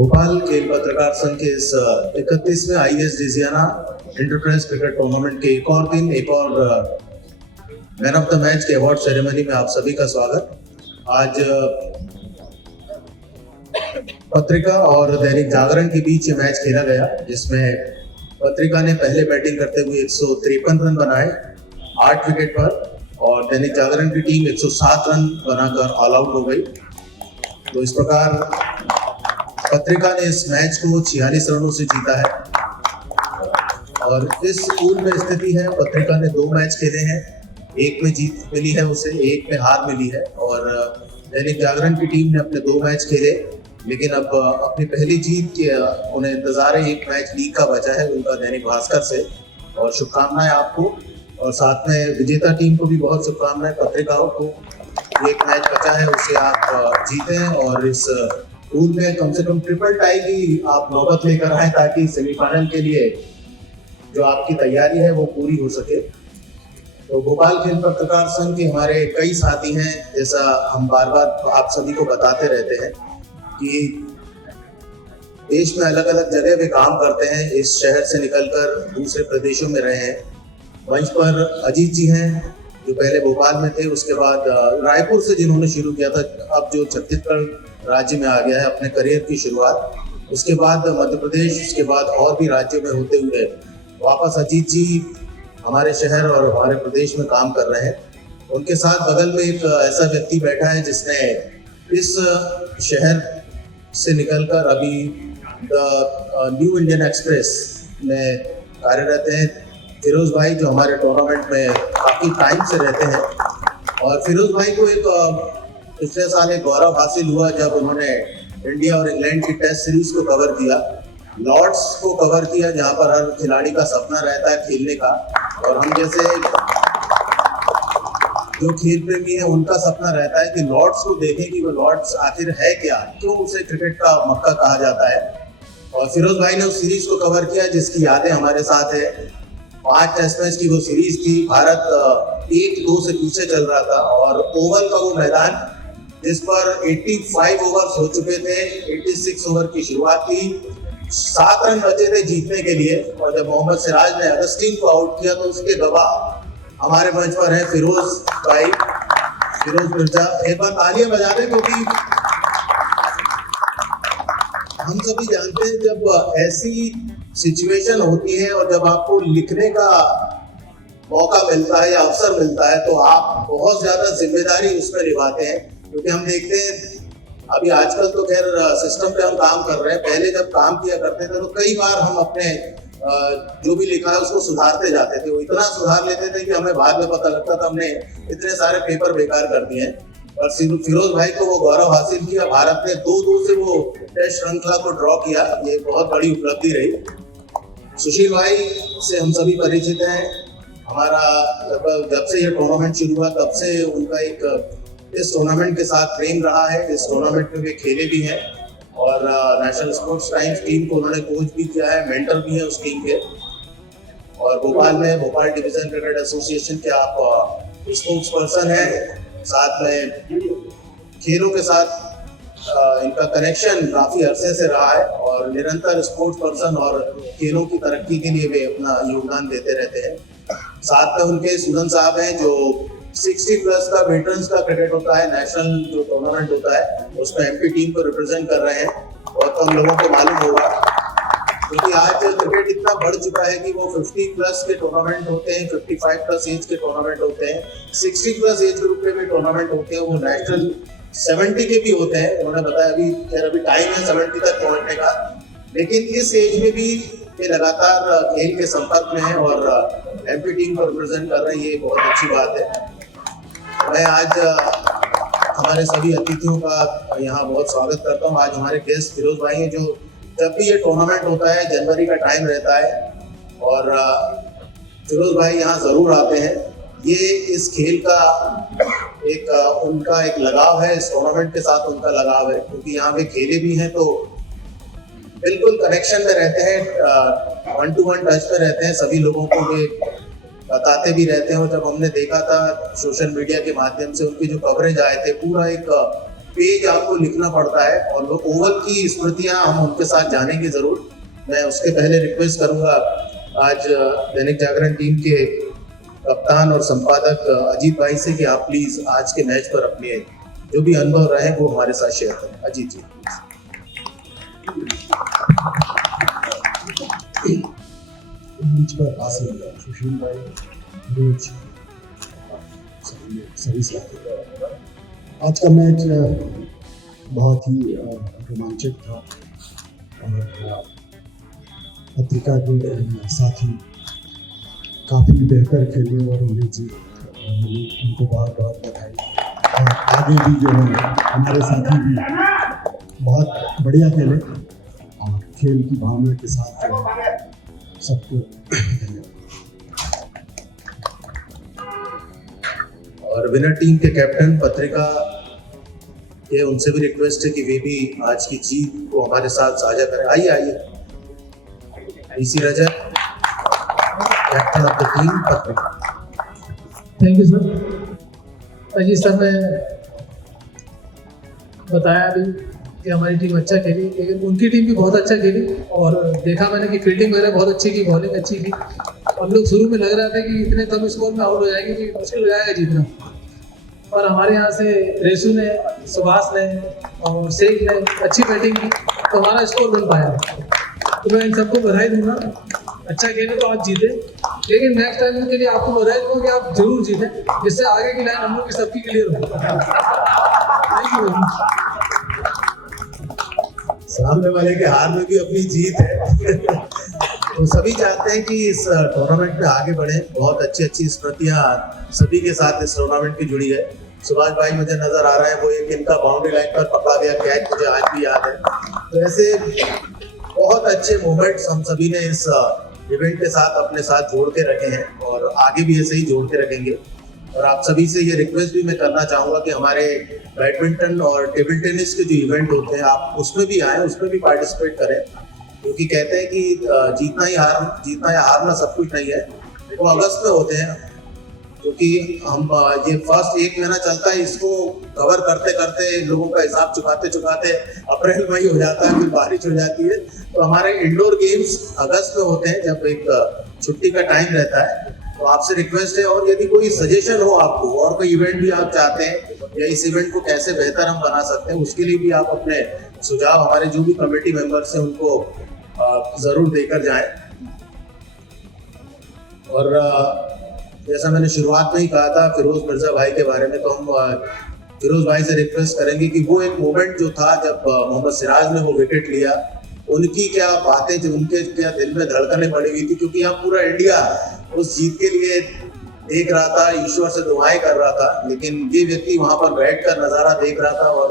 भोपाल खेल पत्रकार संघ के इस 31वें IAS Digiana enterprise cricket tournament के एक और दिन एक और मैन ऑफ द मैच के अवार्ड सेरेमनी में आप सभी का स्वागत। आज पत्रिका और दैनिक जागरण के बीच ये मैच खेला गया, जिसमें पत्रिका ने पहले बैटिंग करते हुए 153 रन बनाए 8 विकेट पर, और दैनिक जागरण की टीम 107 रन बनाकर ऑल आउट हो गई। तो इस प्रकार पत्रिका ने इस मैच को 46 रनों से जीता है। और इस पूल में स्थिति है, पत्रिका ने 2 मैच खेले हैं, एक में जीत मिली है उसे, एक में हार मिली है। और दैनिक जागरण की टीम ने अपने 2 मैच खेले, लेकिन अब अपनी पहली जीत के उन्हें इंतजार है। एक मैच लीग का बचा है उनका दैनिक भास्कर से, और शुभकामनाएं आपको, और साथ में विजेता टीम को भी बहुत शुभकामनाएं। पत्रिकाओं को एक मैच बचा है, उसे आप जीतें और इस पूल में कम से कम ट्रिपल टाई की आप नौबत लेकर आए, ताकि सेमीफाइनल के लिए जो आपकी तैयारी है वो पूरी हो सके। तो भोपाल खेल पत्रकार संघ के हमारे कई साथी हैं, जैसा हम बार बार आप सभी को बताते रहते हैं कि देश में अलग अलग जगह वे काम करते हैं, इस शहर से निकलकर दूसरे प्रदेशों में रहे हैं। मंच पर अजीत जी हैं जो पहले भोपाल में थे, उसके बाद रायपुर से जिन्होंने शुरू किया था, अब जो छत्तीसगढ़ राज्य में आ गया है अपने करियर की शुरुआत, उसके बाद मध्य प्रदेश, उसके बाद और भी राज्यों में होते हुए वापस अजीत जी हमारे शहर और हमारे प्रदेश में काम कर रहे हैं। उनके साथ बगल में एक ऐसा व्यक्ति बैठा है जिसने इस शहर से निकलकर अभी द न्यू इंडियन एक्सप्रेस में कार्यरत हैं, फिरोज भाई, जो हमारे टूर्नामेंट में काफ़ी टाइम से रहते हैं। और फिरोज भाई को एक पिछले साल एक गौरव हासिल हुआ जब उन्होंने इंडिया और इंग्लैंड की टेस्ट सीरीज को कवर किया, लॉर्ड्स को कवर किया, जहां पर हर खिलाड़ी का सपना रहता है खेलने का, और हम जैसे जो खेल प्रेमी है उनका सपना रहता है कि लॉर्ड्स को देखें कि वो लॉर्ड्स आखिर है क्या, क्यों उसे क्रिकेट का मक्का कहा जाता है। और फिरोज भाई ने उस सीरीज को कवर किया जिसकी यादें हमारे साथ है। 5 टेस्ट मैच की वो सीरीज थी, भारत 1-2 से पीछे चल रहा था, और ओवल का वो मैदान जिस पर 85 ओवर्स हो चुके थे, 86 ओवर की शुरुआत थी, 7 रन बचे थे जीतने के लिए, और जब मोहम्मद सिराज ने अगस्टीन को आउट किया तो उसके गवाह हमारे मंच पर हैं फिरोज भाई, फिरोज मिर्जा। एक बार तालियां बजा दें, क्योंकि हम सभी जानते हैं जब ऐसी सिचुएशन होती है और जब आपको लिखने का मौका मिलता है या अवसर मिलता है, तो आप बहुत ज्यादा जिम्मेदारी उसमें निभाते हैं। क्योंकि हम देखते हैं अभी आजकल तो खैर सिस्टम पे हम काम कर रहे हैं, पहले जब काम किया करते थे तो कई बार हम अपने जो भी लिखा है उसको सुधारते जाते थे। वो इतना सुधार लेते थे कि हमें बाद में पता लगता था हमने इतने सारे पेपर बेकार कर दिए हैं। और फिरोज भाई को वो गौरव हासिल किया, भारत ने 2-2 से वो टेस्ट श्रृंखला को ड्रॉ किया, ये बहुत बड़ी उपलब्धि रही। सुशील भाई से हम सभी परिचित हैं, हमारा जब से ये टूर्नामेंट शुरू हुआ तब से उनका एक इस टूर्नामेंट के साथ प्रेम रहा है। इस टूर्नामेंट में वे खेले भी हैं, और नेशनल स्पोर्ट्स टाइम्स टीम को उन्होंने कोच भी किया है, मेंटर भी है उस टीम के। और भोपाल में भोपाल डिवीजन क्रिकेट एसोसिएशन के आप स्पोर्ट्स पर्सन हैं, साथ में खेलों के साथ इनका कनेक्शन काफी अरसे से रहा है, और निरंतर स्पोर्ट्स पर्सन और खेलों की तरक्की के लिए वे अपना योगदान देते रहते हैं। साथ में उनके सुदन साहब हैं जो 60+ का वेटरन्स का क्रिकेट होता है, नेशनल जो टूर्नामेंट होता है उसमें एमपी टीम को रिप्रेजेंट कर रहे हैं। बहुत कम लोगों को मालूम होगा, क्योंकि आज क्रिकेट इतना बढ़ चुका है कि वो 50+ के टूर्नामेंट होते हैं, 55+ एज के टूर्नामेंट होते हैं, 60+ एज ग्रुप के भी टूर्नामेंट होते हैं, वो नेशनल 70 के भी होते हैं। उन्होंने बताया अभी टाइम है 70 तक पहुंचने का, लेकिन इस एज में भी ये लगातार खेल के संपर्क में है और एमपी टीम को रिप्रेजेंट कर रहे हैं, ये बहुत अच्छी बात है। मैं आज हमारे सभी अतिथियों का यहाँ बहुत स्वागत करता हूँ। आज हमारे गेस्ट फिरोज भाई हैं, जो जब भी ये टूर्नामेंट होता है, जनवरी का टाइम रहता है, और फिरोज भाई यहाँ जरूर आते हैं। ये इस खेल का उनका एक लगाव है, इस टूर्नामेंट के साथ उनका लगाव है, क्योंकि यहाँ पे खेले भी हैं तो बिल्कुल कनेक्शन में रहते हैं, 1-to-1 टच में रहते हैं, सभी लोगों को वे बताते भी रहते हैं। और जब हमने देखा था सोशल मीडिया के माध्यम से उनकी जो कवरेज आए थे, पूरा एक पेज आपको लिखना पड़ता है और वो ओवल की स्मृतियां हम उनके साथ जानेंगे जरूर। मैं उसके पहले रिक्वेस्ट करूंगा आज दैनिक जागरण टीम के कप्तान और संपादक अजीत भाई से कि आप प्लीज आज के मैच पर अपने जो भी अनुभव रहे वो हमारे साथ शेयर करें। अजीत जी मंच पर हासिल सुशील भाई सभी साथी। आज का मैच बहुत ही रोमांचक था और पत्रिका के साथी काफ़ी बेहतर खेले और उन्हें जीत मिली, उनको बहुत बहुत बधाई। और आगे भी जो है हमारे साथी भी बहुत बढ़िया खेले और खेल की भावना के साथ सबको धन्यवाद। और विनर टीम के कैप्टन पत्रिका ये उनसे भी रिक्वेस्ट है कि वे भी आज की जीत को हमारे साथ साझा करें। आइए आइए ईसी Rajat, captain of the team Patrika. Thank you sir. Ajit sir ने बताया अभी कि हमारी टीम अच्छा खेली, लेकिन उनकी टीम भी बहुत अच्छा खेली और देखा मैंने कि फील्डिंग वगैरह बहुत अच्छी की, बॉलिंग अच्छी की। हम लोग शुरू में लग रहा था कि इतने कम स्कोर में आउट हो जाएंगे कि मुश्किल हो जाएगा जीतना, और हमारे यहाँ से रेसू ने, सुभाष ने और शेख ने अच्छी बैटिंग की तो हमारा स्कोर बन पाया। तो मैं इन सबको बधाई दूंगा, अच्छा खेले तो आज जीते, लेकिन नेक्स्ट टाइम के लिए आपको बधाई दूंगा कि आप जरूर जीतें, जिससे आगे की लाइन हम लोग की सबकी क्लियर हो। Thank you. सामने वाले के हार में भी अपनी जीत है तो सभी चाहते हैं कि इस टूर्नामेंट में आगे बढ़े। बहुत अच्छी अच्छी स्मृतियां सभी के साथ इस टूर्नामेंट की जुड़ी है। सुभाष भाई मुझे नजर आ रहा है, वो एक इनका बाउंड्री लाइन पर पकड़ा गया कैच मुझे आज भी याद है। तो ऐसे बहुत अच्छे मोमेंट्स हम सभी ने इस इवेंट के साथ अपने साथ जोड़ के रखे हैं और आगे भी ऐसे ही जोड़ के रखेंगे। और आप सभी से ये रिक्वेस्ट भी मैं करना चाहूँगा कि हमारे बैडमिंटन और टेबल टेनिस के जो इवेंट होते हैं आप उसमें भी आएँ, उसमें भी पार्टिसिपेट करें, क्योंकि कहते हैं कि जीतना या हारना सब कुछ नहीं है। वो अगस्त में होते हैं, क्योंकि हम ये फर्स्ट एक महीना चलता है, इसको कवर करते करते लोगों का हिसाब चुकाते चुकाते अप्रैल मई हो जाता है, फिर बारिश हो जाती है। तो हमारे इंडोर गेम्स अगस्त में होते हैं, जब एक छुट्टी का टाइम रहता है। तो आपसे रिक्वेस्ट है, और यदि कोई सजेशन हो आपको और कोई इवेंट भी आप चाहते हैं या इस इवेंट को कैसे बेहतर हम बना सकते हैं, उसके लिए भी आप अपने सुझाव हमारे जो भी कमेटी मेंबर्स हैं उनको जरूर देकर जाएं। और जैसा मैंने शुरुआत में ही कहा था फिरोज मिर्जा भाई के बारे में, तो हम फिरोज भाई से रिक्वेस्ट करेंगे कि वो एक मोमेंट जो था जब मोहम्मद सिराज ने वो विकेट लिया, उनकी क्या बातें जो उनके क्या दिल में धड़कनें पड़ी हुई थी, क्योंकि यहाँ पूरा इंडिया उस जीत के लिए देख रहा था, ईश्वर से दुआएं कर रहा था, लेकिन ये व्यक्ति वहां पर बैठकर नजारा देख रहा था और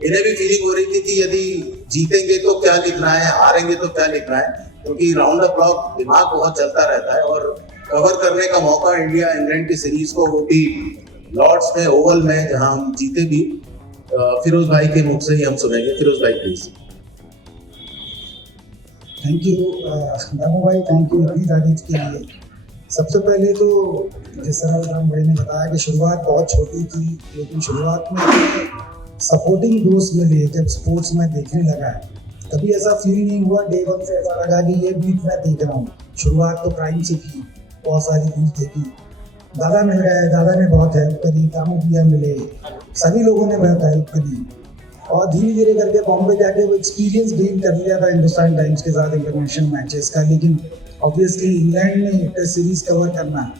इन्हें भी फीलिंग हो रही थी कि यदि जीतेंगे तो क्या लिखना है, हारेंगे तो क्या लिखना है, क्योंकि राउंड द क्लॉक दिमाग बहुत चलता रहता है। और कवर करने का मौका इंडिया इंग्लैंड की सीरीज को, वो भी लॉर्ड्स में, ओवल में, जहां हम जीते भी, फिरोज भाई के मुख से ही हम सुनेंगे। फिरोज भाई प्लीज। थैंक यू दामू भाई, थैंक यू अभी तारीफ के लिए। सबसे पहले तो जिस तरह राम भाई ने बताया कि शुरुआत बहुत छोटी थी, लेकिन शुरुआत में सपोर्टिंग दोस्त मिले जब स्पोर्ट्स में देखने लगा है। कभी ऐसा फील नहीं हुआ डे वन से ऐसा लगा कि ये बीट मैं देख रहा हूँ। शुरुआत तो प्राइम से की, बहुत सारी बीट देखी, दादा मिल गए, दादा ने बहुत हेल्प करी, दामू भैया मिले, सभी लोगों ने बहुत हेल्प करी और धीरे धीरे करके बॉम्बे जाके वो एक्सपीरियंस गेन कर लिया था हिंदुस्तान टाइम्स के साथ इंटरनेशनल मैचेस का। लेकिन ऑब्वियसली इंग्लैंड में टेस्ट सीरीज कवर करना,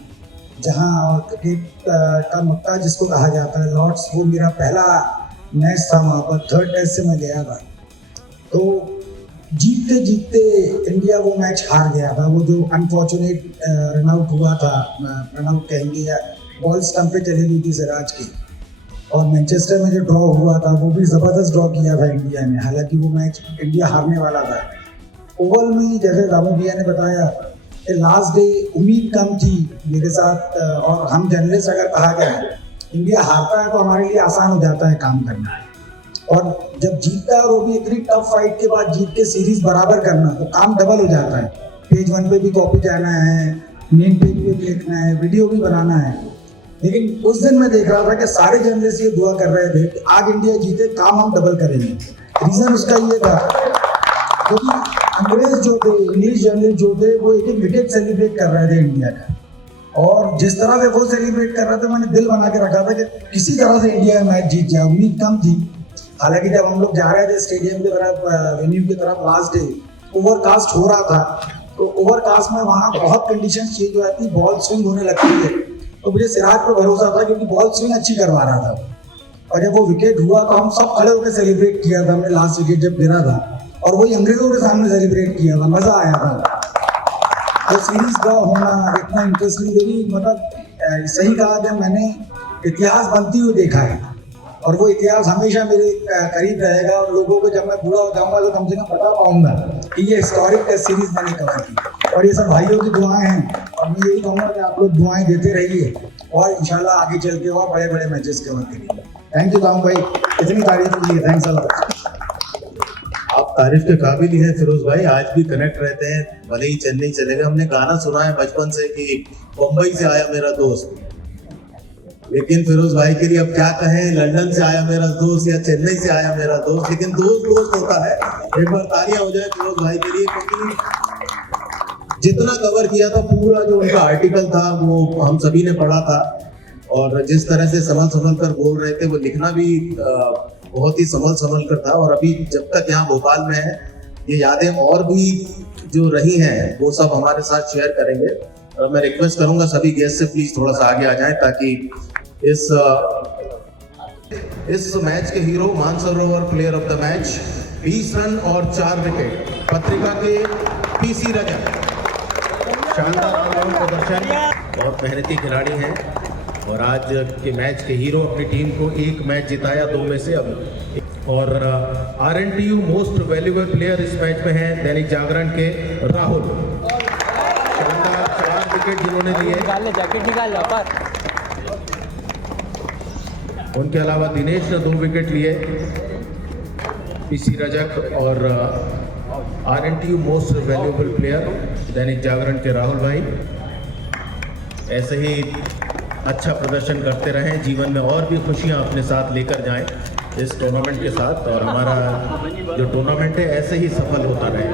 जहाँ क्रिकेट का मक्का जिसको कहा जाता है, लॉर्ड्स, वो मेरा पहला मैच था वहाँ पर, थर्ड टेस्ट से मैं गया था। तो जीतते जीतते इंडिया वो मैच हार गया था, वो जो अनफॉर्चुनेट रनआउट हुआ था, रनआउट कहेंगे या बॉल स्टंप पे चली गई थी सिराज की, और मैनचेस्टर में जो ड्रॉ हुआ था वो भी ज़बरदस्त ड्रॉ किया था इंडिया ने, हालांकि वो मैच इंडिया हारने वाला था। ओवल में जैसे दामू भैया ने बताया कि लास्ट डे उम्मीद कम थी मेरे साथ, और हम जर्नलिस्ट अगर कहा गया इंडिया हारता है तो हमारे लिए आसान हो जाता है काम करना, और जब जीतता है और वो भी इतनी टफ फाइट के बाद जीत के सीरीज बराबर करना, तो काम डबल हो जाता है। पेज वन पे भी कॉपी जाना है, मेन पेज पे भी लिखना है, वीडियो भी बनाना है, लेकिन उस दिन मैं देख रहा था कि सारे जर्नलिस्ट ये दुआ कर रहे थे कि आज इंडिया जीते, काम हम डबल करेंगे। रीजन उसका ये था क्योंकि अंग्रेज जो थे, इंग्लिश जर्नलिस्ट जो थे, वो एक एक विकेट सेलिब्रेट कर रहे थे इंडिया का, और जिस तरह से वो सेलिब्रेट कर रहे थे मैंने दिल बना के रखा था कि किसी तरह से इंडिया मैच जीत जाए। उम्मीद कम थी, हालांकि जब हम लोग जा रहे थे स्टेडियम की तरफ, वेन्यू की तरफ, लास्ट डे ओवरकास्ट हो रहा था, तो ओवरकास्ट में वहाँ बहुत कंडीशन चेंज हो जाती, बॉल स्विंग होने लगती है, तो मुझे सिराज पर भरोसा था क्योंकि बॉल स्विंग अच्छी करवा रहा था। और जब वो विकेट हुआ तो हम सब खड़े होकर सेलिब्रेट किया था, हमने लास्ट विकेट जब गिरा था, और वही अंग्रेजों के सामने सेलिब्रेट किया था, मजा आया था। तो सीरीज का होना इतना इंटरेस्टिंग, मेरी मतलब सही कहा कि मैंने इतिहास बनती हुई देखा है, और वो इतिहास हमेशा मेरे करीब रहेगा, और लोगों को जब मैं बूढ़ा हो जाऊंगा तो कम से कम बता पाऊंगा कि ये हिस्टोरिक टेस्ट सीरीज मैंने कवर की। और ये सब भाइयों की दुआएं हैं, और मैं यही कहूँगा कि आप लोग दुआएं देते रहिए और इंशाल्लाह आगे चल के और बड़े बड़े मैचेस कवर करिए। थैंक यू राम भाई, इतनी तारीफ के लिए थैंक्स अ लॉट। आप तारीफ के काबिल ही हैं फिरोज भाई, आज भी कनेक्ट रहते हैं, भले ही चेन्नई चले गए। हमने गाना सुना है बचपन से कि मुंबई से आया मेरा दोस्त, लेकिन फिरोज भाई के लिए अब क्या कहें, लंदन से आया मेरा दोस्त या चेन्नई से आया मेरा दोस्त, लेकिन दोस्त दोस्त होता है। एक बार तालियां हो जाए फिरोज भाई के लिए, क्योंकि जितना कवर किया था, पूरा जो उनका आर्टिकल था वो हम सभी ने पढ़ा था, और जिस तरह से संभल कर बोल रहे थे, वो लिखना भी बहुत ही संभल कर था। और अभी जब तक यहाँ भोपाल में है, ये यादें और भी जो रही हैं वो सब हमारे साथ शेयर करेंगे। और मैं रिक्वेस्ट करूंगा सभी गेस्ट से प्लीज थोड़ा सा आगे आ जाएं, ताकि इस मैच के hero, Mansarovar player of the match, 20 run और 4 विकेट, पत्रिका के पीसी रजक, शानदार प्रदर्शन, बहुत मेहनती खिलाड़ी हैं, और आज के मैच के हीरो, अपनी टीम को एक मैच जिताया 2 में से अब। और RNTU मोस्ट वैल्यूएबल प्लेयर इस मैच में हैं दैनिक जागरण के राहुल, शानदार 4 विकेट जिन्होंने लिए। जैकेट निकाल लो पर। उनके अलावा दिनेश ने 2 विकेट लिए, पीसी रजक, और RNTU most valuable player Dainik Jagran के राहुल भाई। ऐसे ही अच्छा प्रदर्शन करते रहें, जीवन में और भी खुशियां अपने साथ लेकर जाएं इस टूर्नामेंट के साथ, और हमारा जो टूर्नामेंट है ऐसे ही सफल होता रहे।